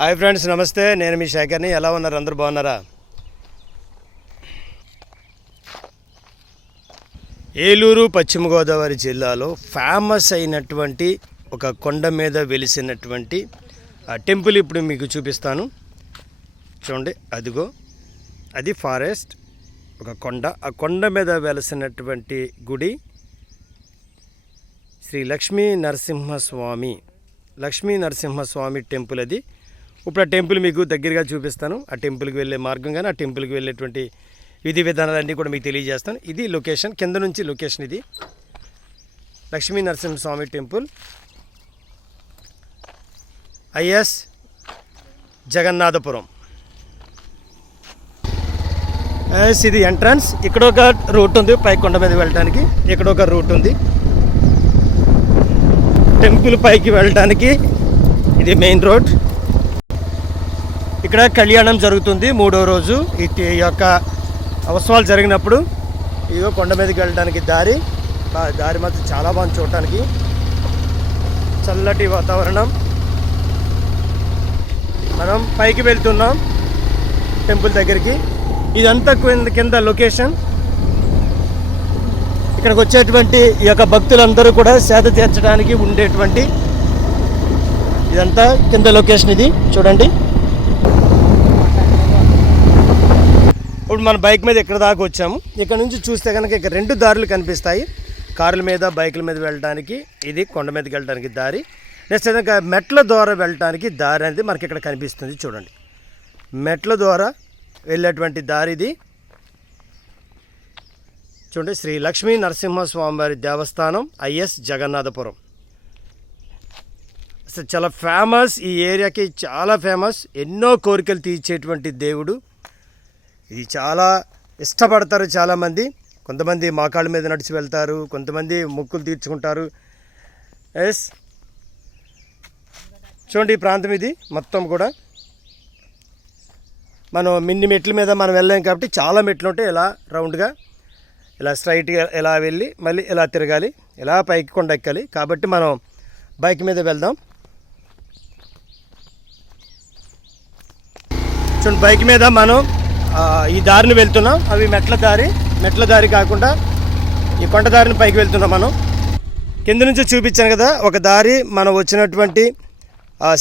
Hi friends నమస్తే. నేను మీ శేఖర్ని. ఎలా ఉన్నారు? అందరు బాగున్నారా? ఏలూరు పశ్చిమ గోదావరి జిల్లాలో ఫేమస్ అయినటువంటి ఒక కొండ మీద వెలిసినటువంటి ఆ టెంపుల్ ఇప్పుడు మీకు చూపిస్తాను. చూడండి అదిగో. అది ఫారెస్ట్ ఒక కొండ. ఆ కొండ మీద వెలసినటువంటి గుడి శ్రీ లక్ష్మీ నరసింహస్వామి లక్ష్మీ నరసింహస్వామి టెంపుల్ అది. ఇప్పుడు ఆ టెంపుల్ మీకు దగ్గరగా చూపిస్తాను. ఆ టెంపుల్కి వెళ్ళే మార్గం కానీ ఆ టెంపుల్కి వెళ్ళేటువంటి విధి విధానాలన్నీ కూడా మీకు తెలియజేస్తాను. ఇది లొకేషన్ కింద నుంచి లొకేషన్ ఇది. Lakshmi Narasimhaswamy temple. Is Jagannathapuram. Yes ఇది ఎంట్రన్స్. ఇక్కడ ఒక రూట్ ఉంది పై కొండ మీద వెళ్ళడానికి. ఇక్కడ ఒక రూట్ ఉంది. టెంపుల్ పైకి వెళ్ళడానికి ఇది మెయిన్ రోడ్. ఇక్కడ కళ్యాణం జరుగుతుంది మూడో రోజు. ఈ యొక్క ఉత్సవాలు జరిగినప్పుడు ఇదిగో కొండ మీదకి వెళ్ళడానికి దారి. దారి మాత్రం చాలా బాగుంది చూడటానికి. చల్లటి వాతావరణం. మనం పైకి వెళ్తున్నాం టెంపుల్ దగ్గరికి. ఇదంతా కింద కింద లొకేషన్. ఇక్కడికి వచ్చేటువంటి ఈ యొక్క భక్తులందరూ కూడా సేద తీర్చడానికి ఉండేటువంటి ఇదంతా కింద లొకేషన్ ఇది. చూడండి. ఇప్పుడు మన బైక్ మీద ఇక్కడ దాకా వచ్చాము? ఇక్కడ నుంచి చూస్తే కనుక ఇక్కడ రెండు దారులు కనిపిస్తాయి. కార్ల మీద బైకుల మీద వెళ్ళడానికి ఇది కొండ మీదకి వెళ్ళడానికి దారి. నెక్స్ట్ ఇంకా మెట్ల ద్వారా వెళ్ళడానికి దారి అనేది మనకి ఇక్కడ కనిపిస్తుంది చూడండి. మెట్ల ద్వారా వెళ్ళేటువంటి దారి ఇది. చూడండి శ్రీ లక్ష్మీ నరసింహస్వామివారి దేవస్థానం ఐఎస్ జగన్నాథపురం. అసలు చాలా ఫేమస్ ఈ ఏరియాకి చాలా ఫేమస్ ఎన్నో కోరికలు తీర్చేటువంటి దేవుడు. ఇది చాలా ఇష్టపడతారు చాలామంది. కొంతమంది మోకాళ్ళ మీద నడిచి వెళ్తారు కొంతమంది మొక్కులు తీర్చుకుంటారు. ఎస్. చూడండి ఈ ప్రాంతం ఇది మొత్తం కూడా. మనం మిన్ని మెట్ల మీద మనం వెళ్ళాం కాబట్టి చాలా మెట్లు ఉంటాయి ఇలా రౌండ్గా. ఇలా స్ట్రైట్గా ఇలా వెళ్ళి మళ్ళీ ఇలా తిరగాలి ఇలా పైకి కొండ ఎక్కాలి. కాబట్టి మనం బైక్ మీద వెళ్దాం. చూడండి బైక్ మీద మనం ఈ దారిని వెళ్తున్నాం. అవి మెట్ల దారి. మెట్ల దారి కాకుండా ఈ కొండ దారిని పైకి వెళ్తున్నాం మనం. కింద నుంచి చూపించాను కదా ఒక దారి మనం వచ్చినటువంటి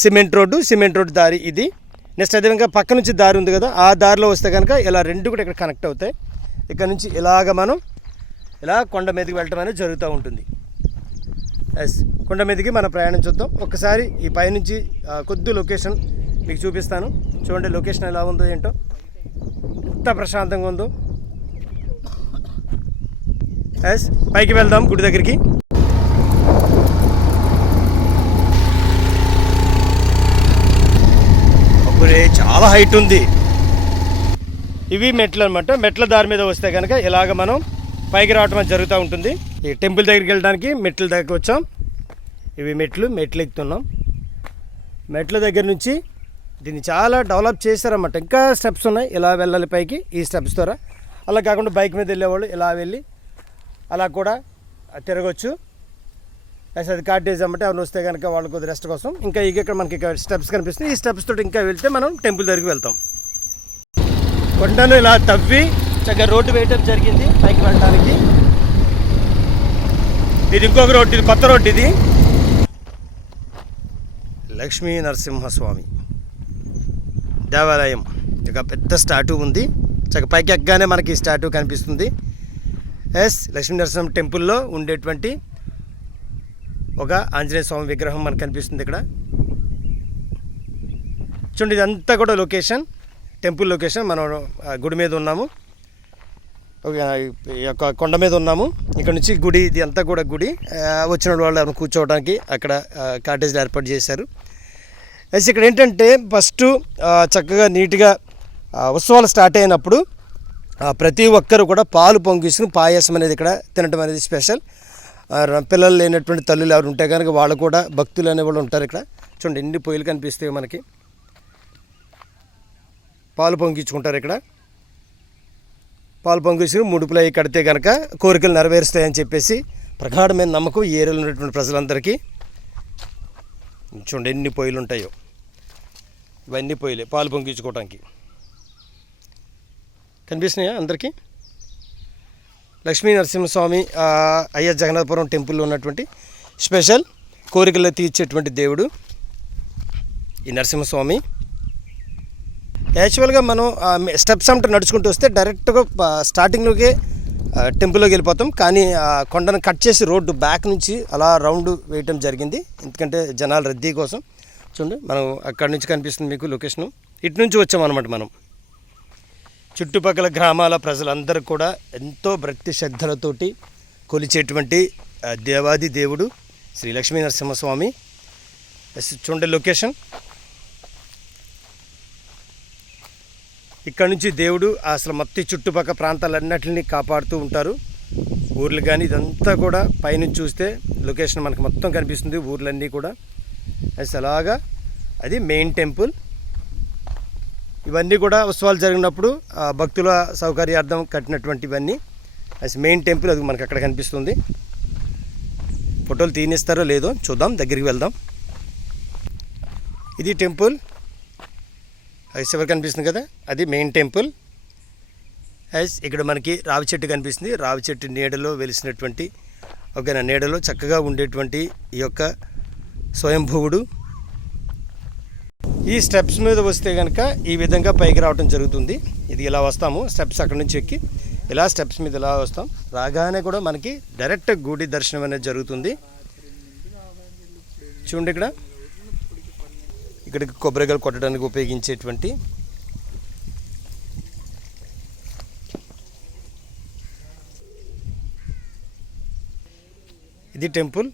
సిమెంట్ రోడ్డు సిమెంట్ రోడ్డు దారి ఇది. నెక్స్ట్ అదేవిధంగా పక్క నుంచి దారి ఉంది కదా ఆ దారిలో వస్తే కనుక ఇలా రెండు కూడా ఇక్కడ కనెక్ట్ అవుతాయి. ఇక్కడ నుంచి ఇలాగ మనం ఇలా కొండ మీదకి వెళ్ళటం అనేది జరుగుతూ ఉంటుంది. ఎస్ కొండ మీదకి మనం ప్రయాణం చూద్దాం. ఒకసారి ఈ పైనుంచి కొద్ది లొకేషన్ మీకు చూపిస్తాను. చూడండి లొకేషన్ ఎలా ఉందో ఏంటో. ఎంత ప్రశాంతంగా ఉందో? ఎస్ పైకి వెళ్దాం గుడి దగ్గరికి. అప్పుడే చాలా హైట్ ఉంది. ఇవి మెట్లు అనమాట మెట్ల దారి మీద వస్తే కనుక ఇలాగ మనం పైకి రావటం అనేది జరుగుతూ ఉంటుంది. ఈ టెంపుల్ దగ్గరికి వెళ్ళడానికి మెట్ల దగ్గరికి వచ్చాం. ఇవి మెట్లు మెట్లు ఎక్కుతున్నాం మెట్ల దగ్గర నుంచి దీన్ని చాలా డెవలప్ చేశారన్నమాట. ఇంకా స్టెప్స్ ఉన్నాయి. ఇలా వెళ్ళాలి పైకి ఈ స్టెప్స్ ద్వారా. అలా కాకుండా బైక్ మీద వెళ్ళేవాళ్ళు ఇలా వెళ్ళి అలా కూడా తిరగచ్చు. ప్లస్ అది కార్టేజ్ అమ్మంటే అవన్నీ వస్తే కనుక వాళ్ళ కొద్ది రెస్ట్ కోసం. ఇంకా ఇక ఇక్కడ మనకి ఇక్కడ స్టెప్స్ కనిపిస్తుంది ఈ స్టెప్స్ తోటి ఇంకా వెళ్తే మనం టెంపుల్ దగ్గరికి వెళ్తాం. కొండను ఇలా తవ్వి చక్కగా రోడ్డు వేయటం జరిగింది పైకి వెళ్ళడానికి. ఇది ఇంకొక రోడ్డు ఇది కొత్త రోడ్డు ఇది. లక్ష్మీ నరసింహస్వామి. దేవాలయం. ఇక పెద్ద స్టాట్యూ ఉంది. చక్కగా పైకి ఎక్కగానే మనకి ఈ స్టాట్యూ కనిపిస్తుంది. ఎస్ లక్ష్మీ నరసింహ టెంపుల్లో ఉండేటువంటి ఒక ఆంజనేయ స్వామి విగ్రహం మనకు కనిపిస్తుంది ఇక్కడ. చూడండి ఇదంతా కూడా లొకేషన్ టెంపుల్ లొకేషన్. మనం గుడి మీద ఉన్నాము. ఈ యొక్క కొండ మీద ఉన్నాము. ఇక్కడ నుంచి గుడి ఇది అంతా కూడా గుడి. వచ్చిన వాళ్ళు కూర్చోవడానికి అక్కడ కాటేజ్లు ఏర్పాటు చేశారు. అయితే ఇక్కడ ఏంటంటే ఫస్ట్ చక్కగా నీట్గా ఉత్సవాలు స్టార్ట్ అయినప్పుడు ప్రతి ఒక్కరు కూడా పాలు పొంగిసుకుని పాయసం అనేది ఇక్కడ తినడం అనేది స్పెషల్ పిల్లలు లేనటువంటి తల్లులు ఎవరు ఉంటే కనుక వాళ్ళు కూడా భక్తులు అనేవాళ్ళు ఉంటారు ఇక్కడ. చూడండి ఎన్ని పొయ్యిలు కనిపిస్తాయి మనకి. పాలు పొంగించుకుంటారు ఇక్కడ. పాలు పొంగించుకుని ముడుపులు అవి కడితే కనుక కోరికలు నెరవేరుస్తాయని చెప్పేసి ప్రగాఢమైన నమ్మకం ఈ ఏరియాలో ఉన్నటువంటి ప్రజలందరికీ. చూడండి ఎన్ని పొయ్యిలు ఉంటాయో ఇవన్నీ పొయ్యిలే పాలు పొంగించుకోవటానికి. కనిపిస్తున్నాయా అందరికీ? లక్ష్మీ నరసింహస్వామి అయ్య జగన్నాథపురం టెంపుల్లో ఉన్నటువంటి స్పెషల్ కోరికలు తీర్చేటువంటి దేవుడు ఈ నరసింహస్వామి. యాక్చువల్గా మనం స్టెప్స్ అంటూ నడుచుకుంటూ వస్తే డైరెక్ట్గా స్టార్టింగ్లోకే టెంపుల్లోకి వెళ్ళిపోతాం. కానీ ఆ కొండను కట్ చేసి రోడ్డు బ్యాక్ నుంచి అలా రౌండ్ వేయటం జరిగింది. ఎందుకంటే జనాల రద్దీ కోసం. చూడండి మనం అక్కడి నుంచి కనిపిస్తుంది మీకు లొకేషను. ఇటు నుంచి వచ్చామన్నమాట మనం. చుట్టుపక్కల గ్రామాల ప్రజలందరూ కూడా ఎంతో భక్తి శ్రద్ధలతోటి కొలిచేటువంటి దేవాది దేవుడు శ్రీ లక్ష్మీ నరసింహస్వామి. ఎస్ చూడండి లొకేషన్. ఇక్కడ నుంచి దేవుడు అసలు మొత్తం చుట్టుపక్కల ప్రాంతాలన్నింటినీ కాపాడుతూ ఉంటారు. ఊర్లు కానీ ఇదంతా కూడా పైనుంచి చూస్తే లొకేషన్ మనకు మొత్తం కనిపిస్తుంది ఊర్లన్నీ కూడా. అసలు అలాగా అది మెయిన్ టెంపుల్. ఇవన్నీ కూడా ఉత్సవాలు జరిగినప్పుడు భక్తుల సౌకర్యార్థం కట్టినటువంటి ఇవన్నీ అది మెయిన్ టెంపుల్ అది మనకు అక్కడ కనిపిస్తుంది. ఫోటోలు తీనిస్తారో లేదో చూద్దాం దగ్గరికి వెళ్దాం. ఇది టెంపుల్. అది చివరి కనిపిస్తుంది కదా? అది మెయిన్ టెంపుల్ యాజ్ ఇక్కడ మనకి రావి చెట్టు కనిపిస్తుంది. రావి చెట్టు నీడలో వెలిసినటువంటి ఒక నీడలో చక్కగా ఉండేటువంటి ఈ యొక్క స్వయంభువుడు. ఈ స్టెప్స్ మీద వస్తే కనుక ఈ విధంగా పైకి రావడం జరుగుతుంది. ఇది ఇలా వస్తాము. స్టెప్స్ అక్కడ నుంచి ఎక్కి ఇలా స్టెప్స్ మీద ఇలా వస్తాం. రాగానే కూడా మనకి డైరెక్ట్ గుడి దర్శనం అనేది జరుగుతుంది. చూడండి ఇక్కడ. ఇక్కడికి కొబ్బరికాయలు కొట్టడానికి ఉపయోగించేటువంటి ఇది టెంపుల్.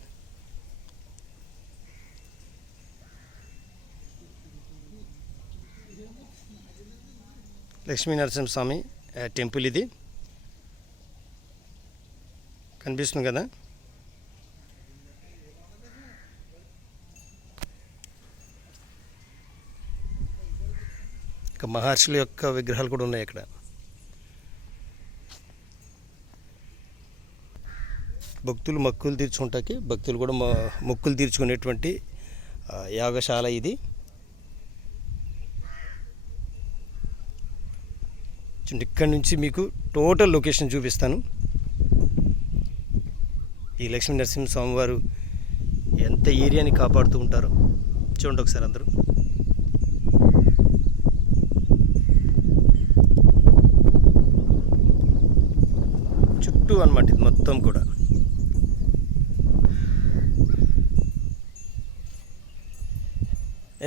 లక్ష్మీ నరసింహస్వామి టెంపుల్ ఇది. కనిపిస్తుంది కదా? యొక్క మహర్షుల యొక్క విగ్రహాలు కూడా ఉన్నాయి ఇక్కడ భక్తులు మక్కులు తీర్చుకుంటాకి భక్తులు కూడా మొక్కులు తీర్చుకునేటువంటి యాగశాల ఇది. చూడండి ఇక్కడ నుంచి మీకు టోటల్ లొకేషన్ చూపిస్తాను. ఈ లక్ష్మీ నరసింహ స్వామివారు ఎంత ఏరియాని కాపాడుతూ ఉంటారో. చూడండి ఒకసారి అందరూ. చుట్టూ అనమాట ఇది మొత్తం కూడా.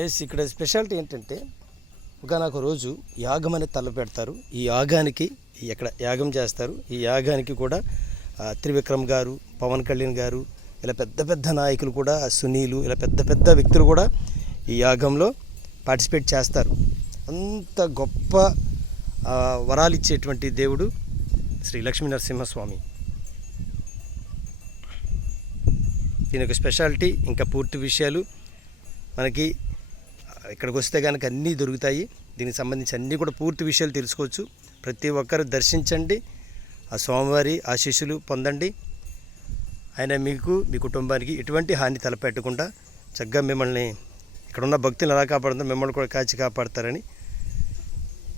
ఎస్ ఇక్కడ స్పెషాలిటీ ఏంటంటే ఒకనొక రోజు యాగం అనేది తల పెడతారు. ఈ యాగానికి ఎక్కడ యాగం చేస్తారు. ఈ యాగానికి కూడా త్రివిక్రమ్ గారు పవన్ కళ్యాణ్ గారు ఇలా పెద్ద పెద్ద నాయకులు కూడా సునీలు ఇలా పెద్ద పెద్ద వ్యక్తులు కూడా ఈ యాగంలో పార్టిసిపేట్ చేస్తారు. అంత గొప్ప వరాలు ఇచ్చేటువంటి దేవుడు శ్రీ లక్ష్మీ నరసింహస్వామి. దీని యొక్క స్పెషాలిటీ ఇంకా పూర్తి విషయాలు. మనకి ఇక్కడికి వస్తే కనుక అన్నీ దొరుకుతాయి. దీనికి సంబంధించి అన్నీ కూడా పూర్తి విషయాలు తెలుసుకోవచ్చు. ప్రతి ఒక్కరు దర్శించండి. ఆ స్వామివారి ఆశీస్సులు పొందండి. ఆయన మీకు మీ కుటుంబానికి ఎటువంటి హాని తలపెట్టకుండా చక్కగా మిమ్మల్ని ఇక్కడున్న భక్తులు ఎలా కాపాడుతుందో మిమ్మల్ని కూడా కాచి కాపాడతారని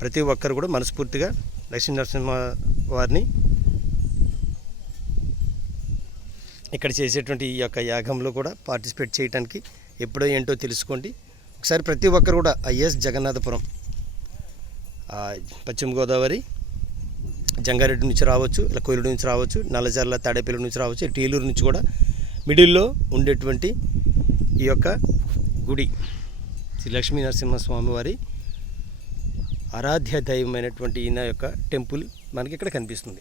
ప్రతి ఒక్కరు కూడా మనస్ఫూర్తిగా లక్ష్మీ నరసింహ వారిని ఇక్కడ చేసేటువంటి ఈ యొక్క యాగంలో కూడా పార్టిసిపేట్ చేయడానికి ఎప్పుడో ఏంటో తెలుసుకోండి. ఒకసారి ప్రతి ఒక్కరు కూడా ఐఎస్ జగన్నాథపురం పశ్చిమ గోదావరి జంగారెడ్డి నుంచి రావచ్చు ఇలా కోయిలూరు నుంచి రావచ్చు నల్లజర్ల తాడేపల్లి నుంచి రావచ్చు టీలూరు ఏలూరు నుంచి కూడా మిడిల్లో ఉండేటువంటి ఈ యొక్క గుడి శ్రీ లక్ష్మీ నరసింహస్వామి వారి ఆరాధ్య దైవమైనటువంటి ఈయన యొక్క టెంపుల్ మనకి ఇక్కడ కనిపిస్తుంది.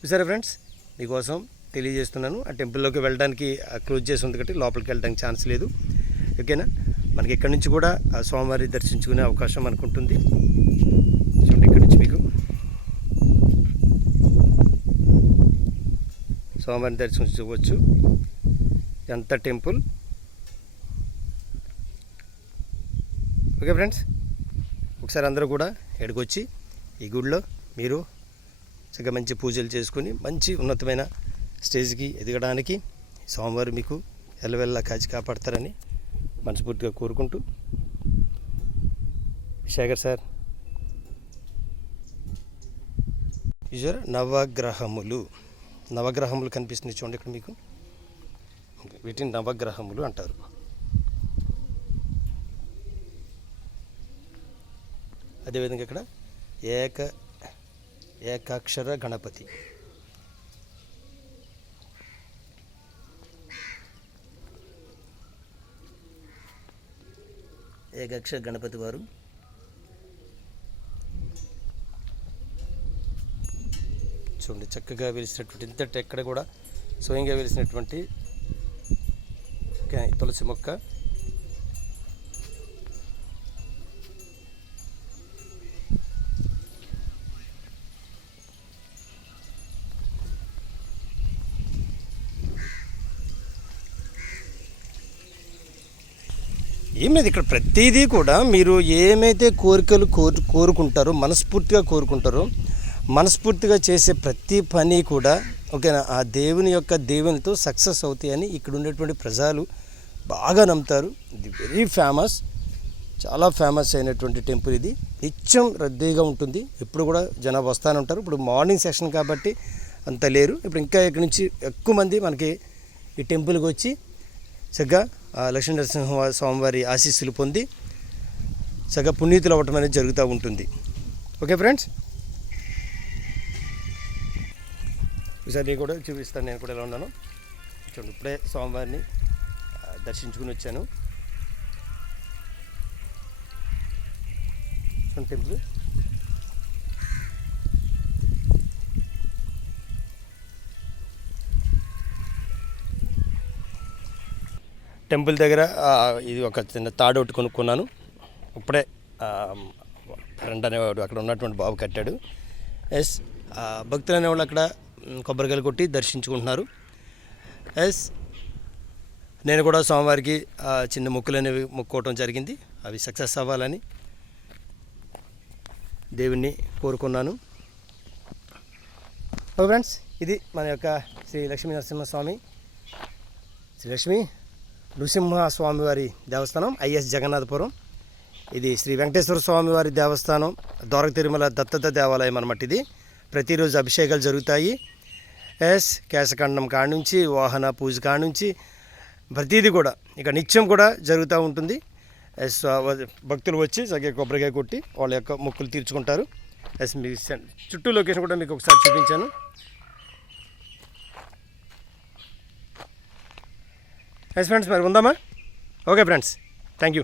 చూసారా ఫ్రెండ్స్? మీకోసం తెలియజేస్తున్నాను. ఆ టెంపుల్లోకి వెళ్ళడానికి క్లోజ్ చేసి ఉంది కాబట్టి లోపలికి వెళ్ళడానికి ఛాన్స్ లేదు. ఓకేనా? మనకి ఇక్కడ నుంచి కూడా ఆ స్వామివారి దర్శించుకునే అవకాశం మనకు ఉంటుంది. చూడండి ఇక్కడ నుంచి మీకు. స్వామివారిని దర్శించుకోవచ్చు. ఎంత టెంపుల్? Okay friends? ఒకసారి అందరూ కూడా ఎడుకొచ్చి ఈ గుడిలో మీరు చక్కగా మంచి పూజలు చేసుకుని మంచి ఉన్నతమైన స్టేజ్కి ఎదగడానికి స్వామివారు మీకు ఎల్లవెల్లా కాచి కాపాడతారని మనస్ఫూర్తిగా కోరుకుంటూ శేఖర్ సార్. చూసారా నవగ్రహములు. నవగ్రహములు కనిపిస్తున్నాయి చూడండి ఇక్కడ మీకు. వీటిని నవగ్రహములు అంటారు. అదేవిధంగా ఇక్కడ ఏక ఏకాక్షర గణపతి. ఏకాక్షర గణపతి వారు. చూడండి చక్కగా వెలిసినటువంటి ఇంతటి ఎక్కడ కూడా స్వయంగా వెలిసినటువంటి తులసి మొక్క. ఏం లేదు ఇక్కడ ప్రతిదీ కూడా మీరు ఏమైతే కోరికలు కోరు కోరుకుంటారో మనస్ఫూర్తిగా కోరుకుంటారో మనస్ఫూర్తిగా చేసే ప్రతి పని కూడా ఓకేనా ఆ దేవుని యొక్క దేవునితో సక్సెస్ అవుతాయని ఇక్కడ ఉండేటువంటి ప్రజలు బాగా నమ్ముతారు. ఇది వెరీ ఫేమస్ చాలా ఫేమస్ అయినటువంటి టెంపుల్ ఇది. నిత్యం రద్దీగా ఉంటుంది. ఎప్పుడు కూడా జనాభా వస్తూనే ఉంటారు ఇప్పుడు మార్నింగ్ సెషన్ కాబట్టి అంత లేరు. ఇప్పుడు ఇంకా ఇక్కడి నుంచి ఎక్కువ మంది మనకి ఈ టెంపుల్కి వచ్చి చక్కగా లక్ష్మీ నరసింహ స్వామివారి ఆశీస్సులు పొంది సగ పునీతులు అవ్వటం అనేది జరుగుతూ ఉంటుంది. Okay friends? ఈసారి నేను కూడా చూపిస్తాను నేను కూడా ఎలా ఉన్నాను. చూడండి ఇప్పుడే స్వామివారిని దర్శించుకుని వచ్చాను. చూడండి టెంపుల్. టెంపుల్ దగ్గర ఇది ఒక చిన్న తాడు ఒకటి కొనుక్కున్నాను. ఇప్పుడే ఫ్రెండ్ అనేవాడు అక్కడ ఉన్నటువంటి బాబు కట్టాడు. ఎస్ భక్తులు అనేవాళ్ళు అక్కడ కొబ్బరికాయలు కొట్టి దర్శించుకుంటున్నారు. ఎస్ నేను కూడా స్వామివారికి చిన్న మొక్కులు అనేవి మొక్కోవటం జరిగింది. అవి సక్సెస్ అవ్వాలని దేవుణ్ణి కోరుకున్నాను. ఓకే ఫ్రెండ్స్ ఇది మన యొక్క శ్రీ లక్ష్మీ నరసింహస్వామి. శ్రీ లక్ష్మి నృసింహ స్వామివారి దేవస్థానం ఐఎస్ జగన్నాథపురం. ఇది శ్రీ వెంకటేశ్వర స్వామివారి దేవస్థానం దొరక తిరుమల దత్తత దేవాలయం అనమాట ఇది. ప్రతిరోజు అభిషేకాలు జరుగుతాయి. ఎస్ కేశఖండం కాడ నుంచి వాహన పూజ కాడ నుంచి ప్రతిదీ కూడా ఇక నిత్యం కూడా జరుగుతూ ఉంటుంది. ఎస్ భక్తులు వచ్చి చక్కగా కొబ్బరికాయ కొట్టి వాళ్ళ యొక్క మొక్కులు తీర్చుకుంటారు. ఎస్ మీ చుట్టూ లొకేషన్ కూడా మీకు ఒకసారి చూపించాను. ఎస్ ఫ్రెండ్స్ మరి ఉందామా? Okay friends thank you